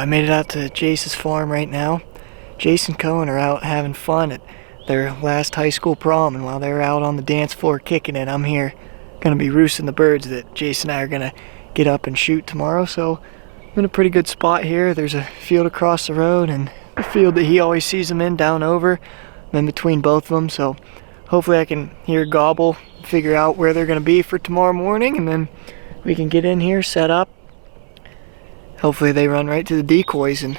I made it out to Jace's farm right now. Jace and Cohen are out having fun at their last high school prom, and while they're out on the dance floor kicking it, I'm here gonna be roosting the birds that Jace and I are gonna get up and shoot tomorrow. So I'm in a pretty good spot here. There's a field across the road and the field that he always sees them in down over, and then between both of them. So hopefully I can hear Gobble, figure out where they're gonna be for tomorrow morning, and then we can get in here, set up. Hopefully they run right to the decoys and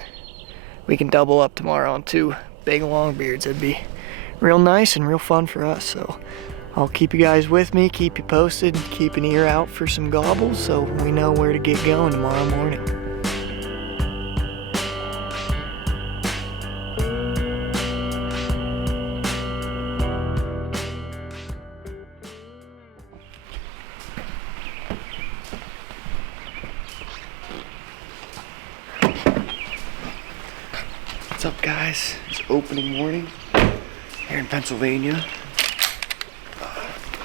we can double up tomorrow on 2 big longbeards. That'd be real nice and real fun for us. So I'll keep you guys with me, keep you posted, keep an ear out for some gobbles so we know where to get going tomorrow morning. What's up, guys? It's opening morning here in Pennsylvania.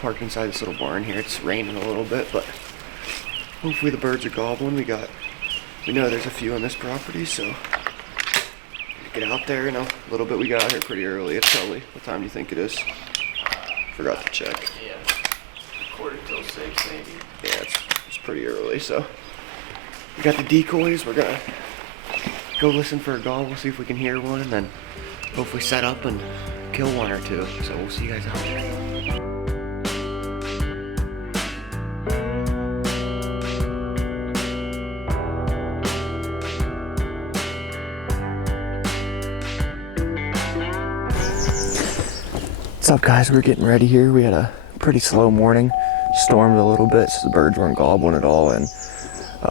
Parked inside this little barn here. It's raining a little bit, but hopefully the birds are gobbling. We know there's a few on this property, so get out there in a little bit. We got out here pretty early. It's probably, what time do you think it is? Forgot to check. Yeah, 5:45 maybe. Yeah, it's pretty early, so we got the decoys. We're gonna go listen for a gobble, see if we can hear one, and then hopefully set up and kill 1 or 2. So we'll see you guys out there. What's up, guys? We're getting ready here. We had a pretty slow morning, stormed a little bit, so the birds weren't gobbling at all, and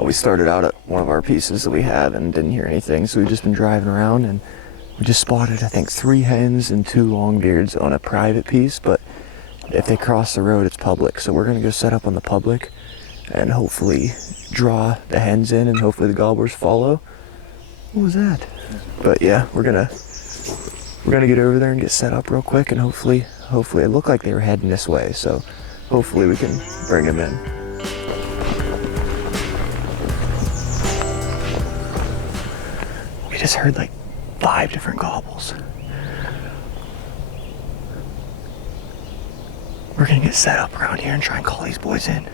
we started out at one of our pieces that we had and didn't hear anything, so we've just been driving around and we just spotted, I think, 3 hens and 2 longbeards on a private piece, but if they cross the road, it's public, so we're gonna go set up on the public and hopefully draw the hens in and hopefully the gobblers follow. What was that? But yeah, we're gonna get over there and get set up real quick, and hopefully it looked like they were heading this way, so hopefully we can bring them in. We just heard like 5 different gobbles. We're gonna get set up around here and try and call these boys in.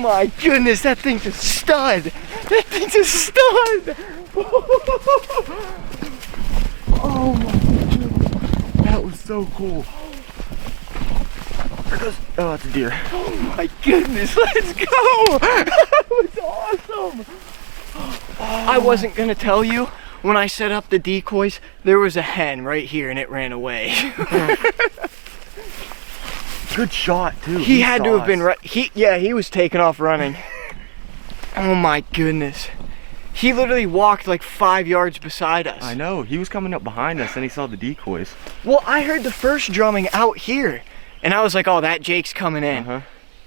my goodness, that thing's a stud. That thing's a stud. Oh my goodness. That was so cool. There goes, oh, it's a deer. Oh my goodness, let's go. That was awesome. I wasn't gonna tell you, when I set up the decoys, there was a hen right here and it ran away. Good shot too. He had to have been right. He was taking off running. Oh my goodness. He literally walked like 5 yards beside us. I know, he was coming up behind us and he saw the decoys. Well, I heard the first drumming out here and I was like, oh, that Jake's coming in.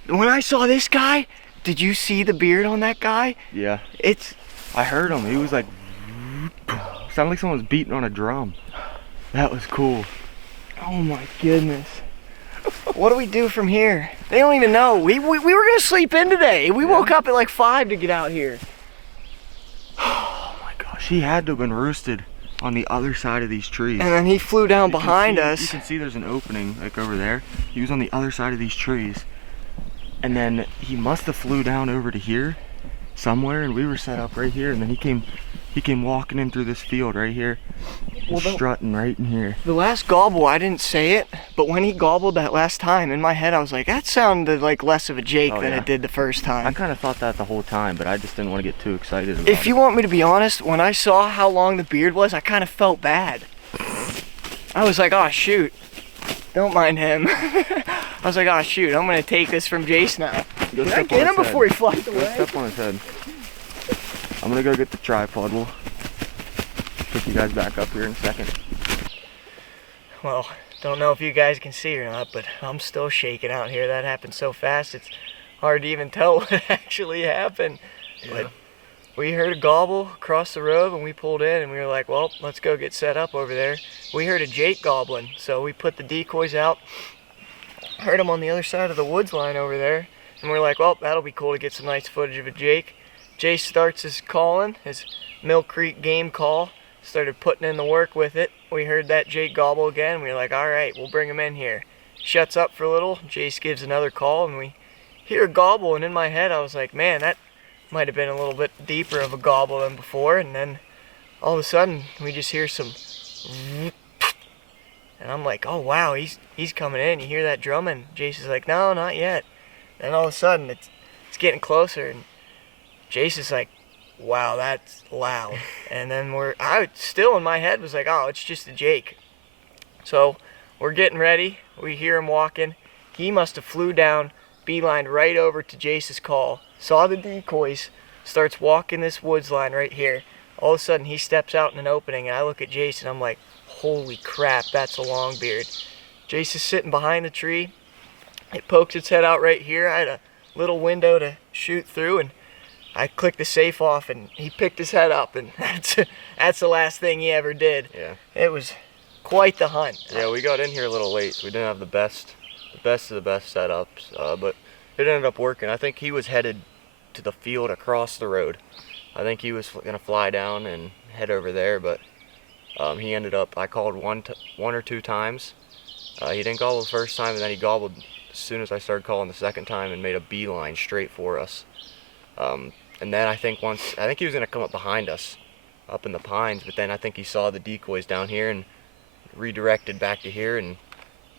When I saw this guy, did you see the beard on that guy? Yeah. I heard him, he was like, sounded like someone was beating on a drum. That was cool. Oh my goodness. What do we do from here? They don't even know. We were gonna sleep in today. We woke up at like 5 to get out here. Oh my gosh, he had to have been roosted on the other side of these trees. And then he flew down behind us. You can see there's an opening like over there. He was on the other side of these trees. And then he must have flew down over to here somewhere, and we were set up right here, and then he came walking in through this field right here. Well, strutting right in here. The last gobble, I didn't say it, but when he gobbled that last time, in my head I was like, that sounded like less of a Jake than it did the first time. I kind of thought that the whole time, but I just didn't want to get too excited about If you want me to be honest, when I saw how long the beard was, I kind of felt bad. I was like, oh shoot, don't mind him. I was like, oh shoot, I'm gonna take this from Jace now. Did I get him before he flies away? Go step on his head. I'm gonna go get the tripod. We'll pick you guys back up here in a second. Well, don't know if you guys can see or not, but I'm still shaking out here. That happened so fast, it's hard to even tell what actually happened. Yeah. But we heard a gobble across the road when we pulled in, and we were like, well, let's go get set up over there. We heard a Jake gobbling, so we put the decoys out. Heard him on the other side of the woods line over there, and we're like, well, that'll be cool to get some nice footage of a Jake. Jace starts his calling, his Mill Creek game call. Started putting in the work with it. We heard that Jake gobble again. We were like, all right, we'll bring him in here. Shuts up for a little. Jace gives another call, and we hear a gobble. And in my head, I was like, man, that might have been a little bit deeper of a gobble than before. And then all of a sudden, we just hear some, and I'm like, oh wow, he's coming in. You hear that drumming? Jace is like, no, not yet. Then all of a sudden, it's getting closer, and Jace is like, wow, that's loud. And then I still in my head was like, oh, it's just a Jake. So we're getting ready. We hear him walking. He must have flew down, beelined right over to Jace's call, saw the decoys, starts walking this woods line right here. All of a sudden, he steps out in an opening, and I look at Jace, and I'm like, holy crap, that's a long beard. Jace is sitting behind the tree. It pokes its head out right here. I had a little window to shoot through, and I clicked the safe off, and he picked his head up, and that's the last thing he ever did. Yeah. It was quite the hunt. Yeah, we got in here a little late, so we didn't have the best of the best setups, but it ended up working. I think he was headed to the field across the road. I think he was gonna fly down and head over there, but he ended up, I called one or two times. He didn't gobble the first time, and then he gobbled as soon as I started calling the second time and made a beeline straight for us. And then I think he was gonna come up behind us, up in the pines, but then I think he saw the decoys down here and redirected back to here, and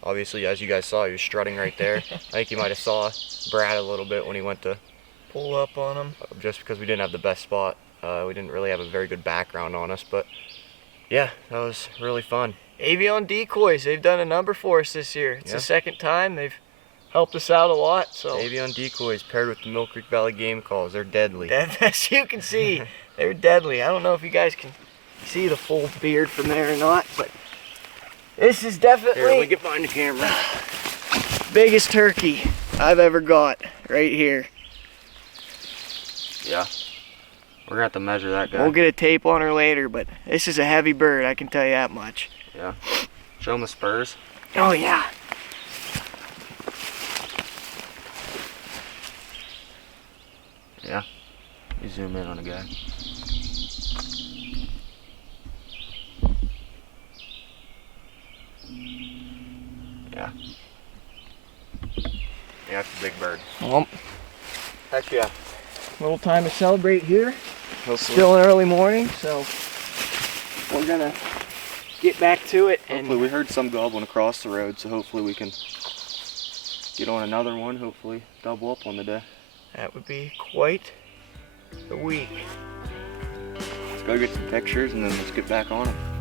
obviously, as you guys saw, he was strutting right there. I think he might have saw Brad a little bit when he went to pull up on him. Just because we didn't have the best spot. We didn't really have a very good background on us, but yeah, that was really fun. Avion decoys, they've done a number for us this year. It's the second time. They've helped us out a lot. So Avion decoys paired with the Mill Creek Valley game calls, they're deadly. As you can see, they're deadly. I don't know if you guys can see the full beard from there or not, but this is definitely... Here, we get behind the camera. Biggest turkey I've ever got right here. Yeah. We're gonna have to measure that guy. We'll get a tape on her later, but this is a heavy bird, I can tell you that much. Yeah. Show him the spurs. Oh yeah. Yeah. You zoom in on the guy. Yeah. Yeah, that's a big bird. Well, Heck yeah. Little time to celebrate here. Hopefully. Still an early morning, so we're gonna get back to it. And Hopefully we heard some gobbling across the road, so hopefully we can get on another one, hopefully double up on the day. that would be quite the week. Let's go get some pictures and then let's get back on them.